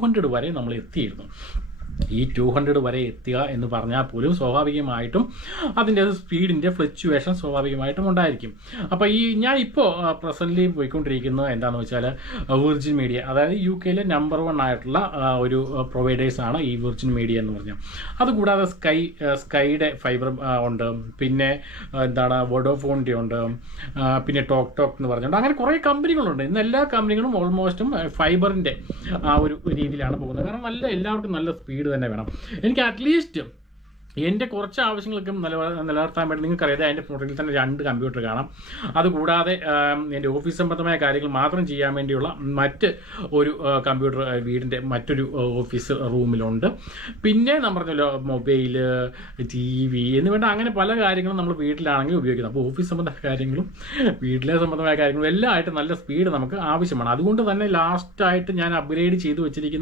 200 വരെ നമ്മൾ എത്തിയിരുന്നു. ഈ 200 വരെ എത്തുക എന്ന് പറഞ്ഞാൽ പോലും സ്വാഭാവികമായിട്ടും അതിൻ്റെ സ്പീഡിൻ്റെ ഫ്ലക്ച്വേഷൻ സ്വാഭാവികമായിട്ടും ഉണ്ടായിരിക്കും. അപ്പോൾ ഞാൻ ഇപ്പോൾ പ്രസൻ്റ്ലി പോയിക്കൊണ്ടിരിക്കുന്നത് എന്താണെന്ന് വെച്ചാൽ വിർജിൻ മീഡിയ, അതായത് UK നമ്പർ 1 ആയിട്ടുള്ള ഒരു പ്രൊവൈഡേഴ്സാണ് ഈ വിർജിൻ മീഡിയ എന്ന് പറഞ്ഞാൽ. അതുകൂടാതെ സ്കൈയുടെ ഫൈബർ ഉണ്ട്, പിന്നെ വോഡോഫോണിൻ്റെ ഉണ്ട്, പിന്നെ ടോക്ക് എന്ന് പറഞ്ഞുകൊണ്ട് അങ്ങനെ കുറേ കമ്പനികളുണ്ട്. ഇന്ന് എല്ലാ കമ്പനികളും ഓൾമോസ്റ്റും ഫൈബറിൻ്റെ ആ ഒരു രീതിയിലാണ് പോകുന്നത്. കാരണം എല്ലാവർക്കും നല്ല സ്പീഡ് തന്നെ വേണം. എനിക്ക് അറ്റ്ലീസ്റ്റ് എൻ്റെ കുറച്ച് ആവശ്യങ്ങൾക്കും നിലനിർത്താൻ വേണ്ടി നിങ്ങൾക്കറിയാതെ എൻ്റെ ഫോണിൽ തന്നെ 2 കമ്പ്യൂട്ടർ കാണാം. അതുകൂടാതെ എൻ്റെ ഓഫീസ് സംബന്ധമായ കാര്യങ്ങൾ മാത്രം ചെയ്യാൻ വേണ്ടിയുള്ള മറ്റ് ഒരു കമ്പ്യൂട്ടർ വീടിൻ്റെ മറ്റൊരു ഓഫീസ് റൂമിലുണ്ട്. പിന്നെ നമ്മൾ പറഞ്ഞല്ലോ മൊബൈല്, TV എന്ന് വേണ്ട അങ്ങനെ പല കാര്യങ്ങളും നമ്മൾ വീട്ടിലാണെങ്കിൽ ഉപയോഗിക്കുന്നത്. അപ്പോൾ ഓഫീസ് സംബന്ധമായ കാര്യങ്ങളും വീട്ടിലെ സംബന്ധമായ കാര്യങ്ങളും എല്ലാം ആയിട്ട് നല്ല സ്പീഡ് നമുക്ക് ആവശ്യമാണ്. അതുകൊണ്ട് തന്നെ ലാസ്റ്റായിട്ട് ഞാൻ അപ്ഗ്രേഡ് ചെയ്ത് വെച്ചിരിക്കുന്നത്